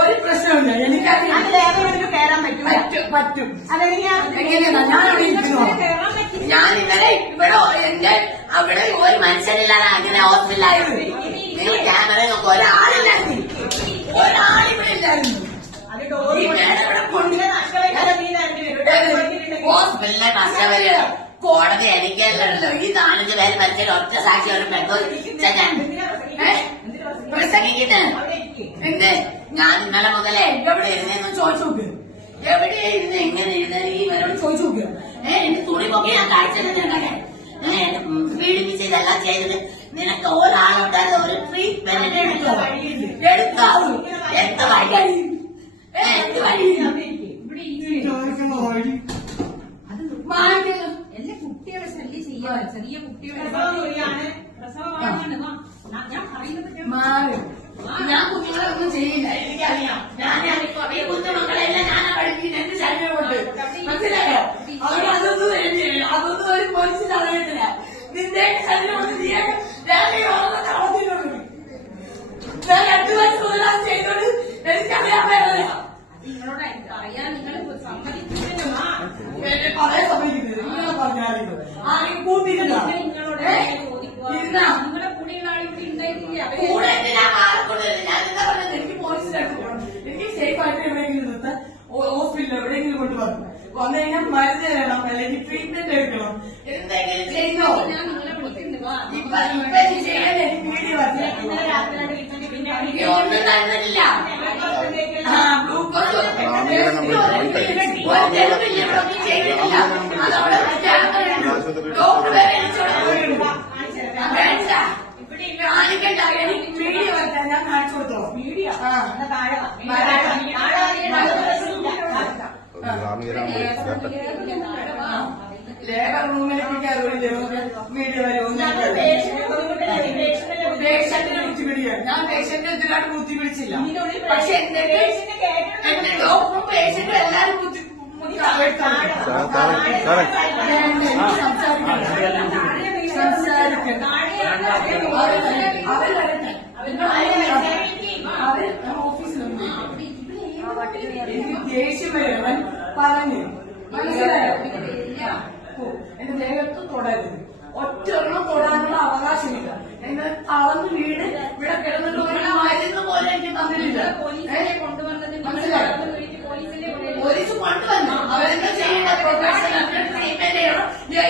ഒരു പ്രശ്നമില്ല. എനിക്കറിയാം കയറാൻ പറ്റും. ഞാൻ ഇന്നലെ ഇവിടെ എന്റെ അവിടെ ഒരു മനുഷ്യനില്ലാതെ അങ്ങനെ ഹോസ്പിറ്റലായിരുന്നു. നിങ്ങൾ ക്യാമറ നോക്കി ഒരാളില്ലായിരുന്നു. ഒരാളിവിടെ ഇല്ലായിരുന്നു. ഹോസ്പിറ്റലിലെ കഷ്ടവര് കോടതി എനിക്കല്ലോ. ഈ 4 പേര് മരിച്ചാൽ ഒറ്റ സാക്ഷി ഒരു പ്രസംഗിക്കട്ടെ. എന്ത് ഞാൻ ഇന്നലെ മുതലേ എവിടെ ഇരുന്നെന്ന് ചോദിച്ചു നോക്ക്. എവിടെ ഇരുന്ന് എങ്ങനെ ഇരുന്ന് ഈ വരോട് ചോദിച്ചു നോക്കുക. എന്റെ തുണി പൊക്കി ഞാൻ കാണിച്ചതൊക്കെ പീഡിപ്പിച്ച് ഇതെല്ലാം ചെയ്തത് നിനക്ക് ഒരാളുണ്ടായിരുന്ന ഒരു ട്രീറ്റ്മെന്റ് എടുത്തോ എന്ത് വഴി എന്ത് വഴി എല്ലാ കുട്ടികളെ ശല്യം ചെയ്യാൻ ചെറിയ കുട്ടികളെ ഞാൻ കുഞ്ഞുങ്ങളെ ഒന്നും ചെയ്യില്ല. എനിക്കറിയാം. ഈ കുഞ്ഞുമക്കളെല്ലാം ഞാനാ പഠിപ്പിക്കുന്ന എന്ത് ശല്യമുണ്ട് മനസ്സിലായോ? അതൊന്നും ഒരു പോലീസിൽ അറിയത്തില്ല. നിന്റെ ശല്യമുണ്ട് ചെയ്യാൻ ഞാൻ 2 വയസ്സ് മുതൽ അത് ചെയ്തോണ്ട് എനിക്കറിയാൻ പറ്റില്ല. നിങ്ങളോട് അറിയാൻ നിങ്ങൾ സമ്മതിക്കുന്നില്ല. പറയാൻ സമ്മതിക്കുന്നത് നിങ്ങളെ പറഞ്ഞാലും ആരെയും കൂട്ടിയിട്ടില്ല. നിങ്ങളുടെ കൂടെയുള്ള ആളിവിടെ ഉണ്ടായിട്ടില്ല. ഞാൻ എന്താ പറഞ്ഞത്? എനിക്ക് പോലീസിനടുത്ത് പോകണം. എനിക്ക് സേഫ് ആയിട്ട് എവിടെയെങ്കിലും നിർത്താൻ ഹോസ്പിറ്റലിൽ എവിടെയെങ്കിലും കൊണ്ടുപോകണം. വന്നു കഴിഞ്ഞാൽ മരുന്ന് തരണം അല്ലെങ്കിൽ ട്രീറ്റ്മെന്റ് എടുക്കണം. എന്തെങ്കിലും ചെയ്തോ? ഇപ്പൊ ചെയ്യാൻ എനിക്ക് വീഡിയോ ഒന്നും തന്നിട്ടില്ല. ഗ്ലൂക്കോസ് ചെയ്തിട്ടില്ല. അതവിടെ ഡോക്ടർ കാണിക്കണ്ട. എനിക്ക് വീഡിയോ വരട്ടെ. ഞാൻ കാണിച്ചു കൊടുത്തോ? വീഡിയോ ലേബർ റൂമിലേക്ക് വീഡിയോ പേഷ്യന്റിനെ കുത്തി പിടിക്കുക. ഞാൻ പേഷ്യന്റിനെ ഇതിനായിട്ട് കുത്തി പിടിച്ചില്ല. പക്ഷെ എന്റെ ഡോക്ടറും പേഷ്യന്റും എല്ലാരും കുത്തി ദേഷ്യം വരും പറഞ്ഞു. മനസ്സിലായോ? എന്റെ ദേഹത്ത് തൊടരുത്. ഒറ്റൊരെണ്ണം തൊടാനുള്ള അവകാശമില്ല. എന്നെ തളർന്ന് വീട് ഇവിടെ കിടന്നിട്ട് ഒരു മരുന്ന് പോലെ എനിക്ക് തന്നിട്ടില്ല. മനസ്സിലായോ? പോലീസ് കൊണ്ടുവന്നു. അവരെന്താ ചെയ്യേണ്ട? പ്രൊഫഷണൽ ട്രീറ്റ്മെന്റ് ചെയ്യണം.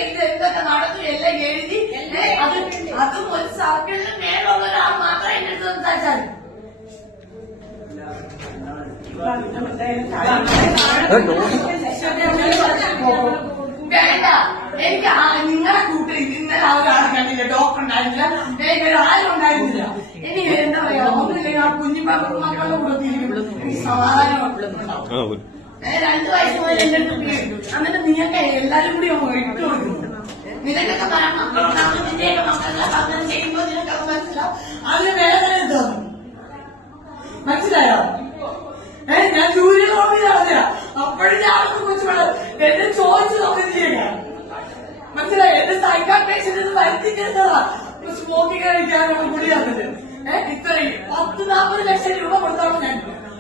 ഇത് എന്തൊക്കെ നടക്കും എല്ലാം എഴുതി അതും ഒരു സർക്കിളിന് മേലുള്ള ഒരാൾ മാത്രം എന്റെ അടുത്ത് സംസാരിച്ചാൽ വേണ്ട. എനിക്ക് നിങ്ങളെ കൂട്ടി ഇന്നലെ ഒരാളെ കണ്ടില്ല. ഡോക്ടർ ഉണ്ടായിരുന്നില്ല. ആരും ഉണ്ടായിരുന്നില്ല. എനിക്ക് എന്താ പറയാ ഒന്നുമില്ലെങ്കിൽ ആ കുഞ്ഞിപ്പാപ്പ മക്കളുടെ കൂടെ സമാധാനം. 2 വയസ്സ് മുതൽ എന്റെ അടുത്ത് എന്നിട്ട് നിങ്ങൾക്ക് എല്ലാരും കൂടി ഇട്ട് കൊടുക്കുന്നു. നിനക്കൊക്കെ പറയാൻ മക്കളുണ്ടാവും. നിന്റെയൊക്കെ മക്കളെ അങ്ങനെ ചെയ്യുമ്പോൾ നിനക്കൊക്കെ മനസ്സിലാവും. അതിന് വേദന തോന്നും. മനസ്സിലായോ? ഞാൻ ജൂലി നോക്കി നടന്നില്ല. അപ്പോഴും ഞാൻ കൊച്ചുകൂടെ എന്നെ ചോദിച്ചു നോക്കി ചെയ്യുക. മനസ്സിലായോ? എന്റെ സൈക്കാർ പേഷ്യന്റ് വരുത്തിക്കുന്നതാ സ്മോക്കിംഗ് കഴിക്കാനുള്ള കുടിയാണത്. ഇത്രയും 10-40 ലക്ഷം രൂപ കൊടുത്താണ് ഞാൻ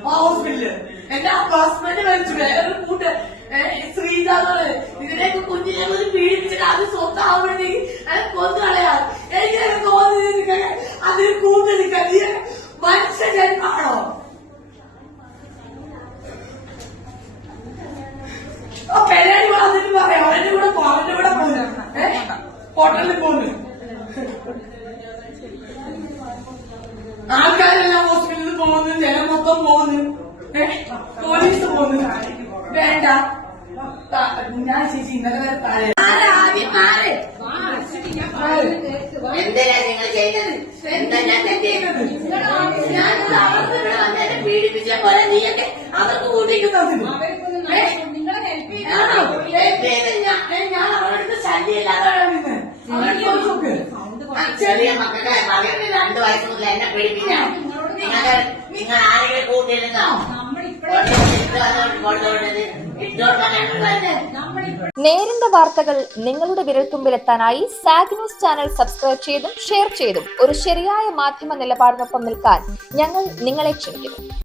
ആ ഹോസ്പിറ്റലില്. എന്റെ ഹസ്ബൻഡ് മരിച്ചു. വേറൊരു കൂട്ട് ശ്രീജാന്ന് ഇതിലേക്ക് കുഞ്ഞിനെ ഒരു പീഡിപ്പിച്ചിട്ട് അത് സ്വത്താവുമ്പോഴത്തേക്ക് കൊന്നു കളയാ. എനിക്കത് തോന്നി അതിന് കൂട്ട് നിൽക്കാൻ മനുഷ്യ ജന്മാണോ? പെരാടി വന്നിട്ട് പറയാം. അവന്റെ കൂടെ പോകുന്നു. ഹോട്ടലിൽ പോകുന്നു. ആൾക്കാരെല്ലാം ഹോസ്പിറ്റലിൽ പോകുന്നു. ജനം മൊത്തം പോകുന്നു. പോലീസ് പോകുന്നു. വേണ്ട. ഞാൻ ചേച്ചി ഇന്നലെ വരെ താഴെ എന്തിനാ നിങ്ങൾ ചെയ്തത്? എന്താ ഞാൻ തെറ്റിയത്? ഞാൻ ഇവിടെ വന്നതിനെ പീഡിപ്പിച്ച പോലെ നീയൊക്കെ അവർക്ക് കൂട്ടിക്ക് തന്നു. ഞാൻ അവരുടെ ശല്യമില്ലാതെ ചെറിയ മക്കളെ പറയുന്നത് 2 വയസ്സ് മുതൽ എന്നെ പീഡിപ്പിക്കാം. നിങ്ങൾ ആരെങ്കിലും കൂട്ടിയിരുന്നോ? നേരിന്റെ വാർത്തകൾ നിങ്ങളുടെ വിരൽത്തുമ്പിലെത്താനായി സാഗ് ന്യൂസ് ചാനൽ സബ്സ്ക്രൈബ് ചെയ്തും ഷെയർ ചെയ്തും ഒരു ശരിയായ മാധ്യമ നിലപാടിനൊപ്പം നിൽക്കാൻ ഞങ്ങൾ നിങ്ങളെ ക്ഷണിക്കുന്നു.